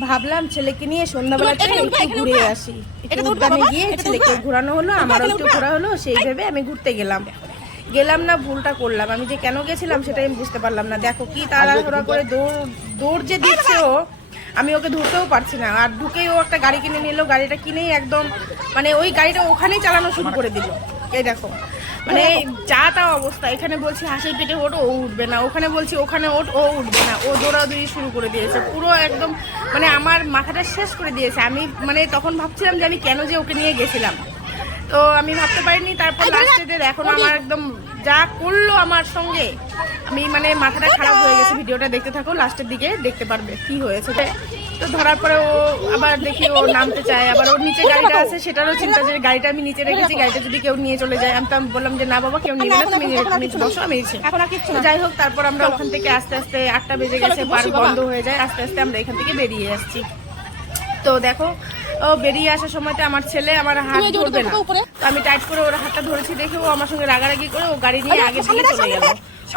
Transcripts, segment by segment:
ভাবলাম ছেলেকে নিয়ে সন্ধ্যাবেলা একটু ঘুরে আসি, একটু উদ্যানে গিয়ে ছেলেকে ঘোরানো হলো, আমারও একটু ঘোরা হলো। সেই ভেবে আমি ঘুরতে গেলাম না, ভুলটা করলাম। আমি যে কেন গেছিলাম সেটাই আমি বুঝতে পারলাম না। দেখো কি তাড়াহুড়া করে দৌড় যে দিচ্ছে ও, আমি ওকে ধরতেও পারছি না। আর ঢুকেই ও একটা গাড়ি কিনে নিল, গাড়িটা কিনেই একদম মানে ওই গাড়িটা ওখানেই চালানো শুরু করে দিল। এই দেখো মানে যা তা অবস্থা। এখানে বলছি হাসির পেটে ওঠ, ও উঠবে না। ওখানে বলছি ওখানে ওঠ, ও উঠবে না। ও দৌড়াদৌড়ি শুরু করে দিয়েছে পুরো একদম, মানে আমার মাথাটা শেষ করে দিয়েছে। আমি মানে তখন ভাবছিলাম যে আমি কেন যে ওকে নিয়ে গেছিলাম, তো আমি ভাবতে পারিনি। তারপর লাস্টে এখন আমার একদম যা করলো আমার সঙ্গে, আমি মানে মাথাটা খারাপ হয়ে গেছে। ভিডিওটা দেখতে থাকো, লাস্টের দিকে দেখতে পারবে কি হয়েছে। তো ধরার পরে ও আবার দেখি ও নামতে চায়, আবার ওর নিচে গাড়িটা আছে সেটারও চিন্তা যে গাড়িটা আমি নিচে রেখেছি, গাড়িটা যদি কেউ নিয়ে চলে যায়। আমি তো বললাম যে না বাবা, কেউ নিবে না, তুমি নিচে বসো, আমি যাই হোক। তারপর আমরা ওখান থেকে আস্তে আস্তে 8টা বেজে গেছে, বার বন্ধ হয়ে যায়। আস্তে আস্তে আমরা এখান থেকে বেরিয়ে আসছি। তো দেখো ও বেরিয়ে আসার সময়তে আমার ছেলে আমার হাত ধরবে না, তো আমি টাইট করে ওর হাতটা ধরেছি দেখে ও আমার সঙ্গে রাগারাগি করে ও গাড়ি নিয়ে আগে দিকে চলে গেল।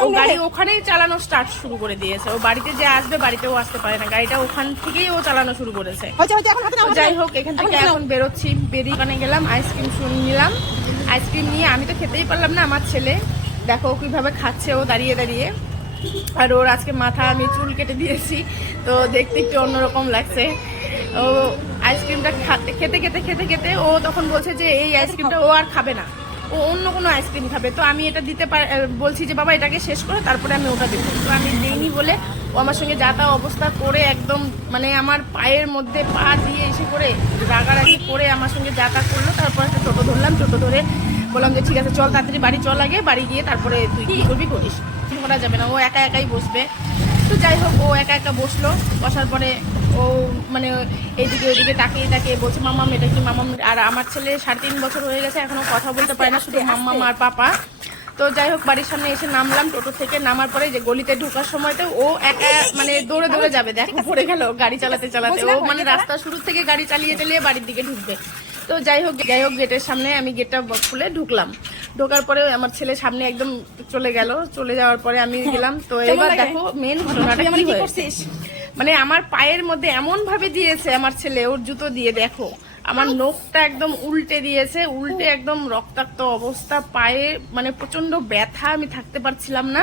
ও গাড়ি ওখানেই চালানো স্টার্ট শুরু করে দিয়েছে। ও বাড়িতে যে আসবে, বাড়িতেও আসতে পারে না, গাড়িটা ওখান থেকেই ও চালানো শুরু করেছে। যাই হোক এখান থেকে এখন বেরোচ্ছি, বেরিয়ে ওখানে গেলাম, আইসক্রিম নিলাম। আইসক্রিম নিয়ে আমি তো খেতেই পারলাম না। আমার ছেলে দেখো কিভাবে খাচ্ছে ও দাঁড়িয়ে দাঁড়িয়ে। আর ওর আজকে মাথা আমি চুল কেটে দিয়েছি, তো দেখতে একটু অন্যরকম লাগছে। ও আইসক্রিমটা খেতে খেতে ও তখন বলছে যে এই আইসক্রিমটা ও আর খাবে না, ও অন্য কোনো আইসক্রিম খাবে। তো আমি এটা দিতে বলছি যে বাবা এটাকে শেষ করে তারপরে আমি ওটা দেবো। তো আমি দিইনি বলে ও আমার সঙ্গে যা তা অবস্থা করে একদম মানে আমার পায়ের মধ্যে পা দিয়ে এসে করে রাগারাগি করে আমার সঙ্গে যা তা করলো। তারপর একটা টোটো ধরলাম, টোটো ধরে বললাম যে ঠিক আছে চল তাড়াতাড়ি বাড়ি চল, আগে বাড়ি গিয়ে তারপরে তুই কী করবি করিস, ধরা যাবে না, ও একা একাই বসবে। তো যাই হোক ও একা একা বসলো, বসার পরে ও মানে এইদিকে ওইদিকে তাকিয়ে বলছে মাম্মাম এটা কি মাম্মাম। আর আমার ছেলে 3.5 বছর হয়ে গেছে, এখনো কথা বলতে পারে না, শুধু মাম্মাম আর পাপা। তো যাই হোক বাড়ির সামনে এসে নামলাম টোটো থেকে। নামার পরে যে গলিতে ঢোকার সময়তে ও একা মানে দৌড়ে দৌড়ে যাবে, দেখো পড়ে গেল গাড়ি চালাতে চালাতে। ও মানে রাস্তা শুরু থেকে গাড়ি চালিয়ে চালিয়ে বাড়ির দিকে ঢুকবে। তো যাই হোক গেটের সামনে আমি গেটটা খুলে ঢুকলাম। ঢোকার পরে আমার ছেলে সামনে একদম চলে গেল। চলে যাওয়ার পরে আমি গেলাম। তো এবার দেখো মেন ঘটনাটা কি হয়েছে। মানে আমার পায়ের মধ্যে এমন ভাবে দিয়েছে আমার ছেলে ওর জুতো দিয়ে, দেখো আমার নখটা একদম উল্টে দিয়েছে, উল্টে একদম রক্তাক্ত অবস্থা পায়ে, মানে প্রচন্ড ব্যথা, আমি থাকতে পারছিলাম না।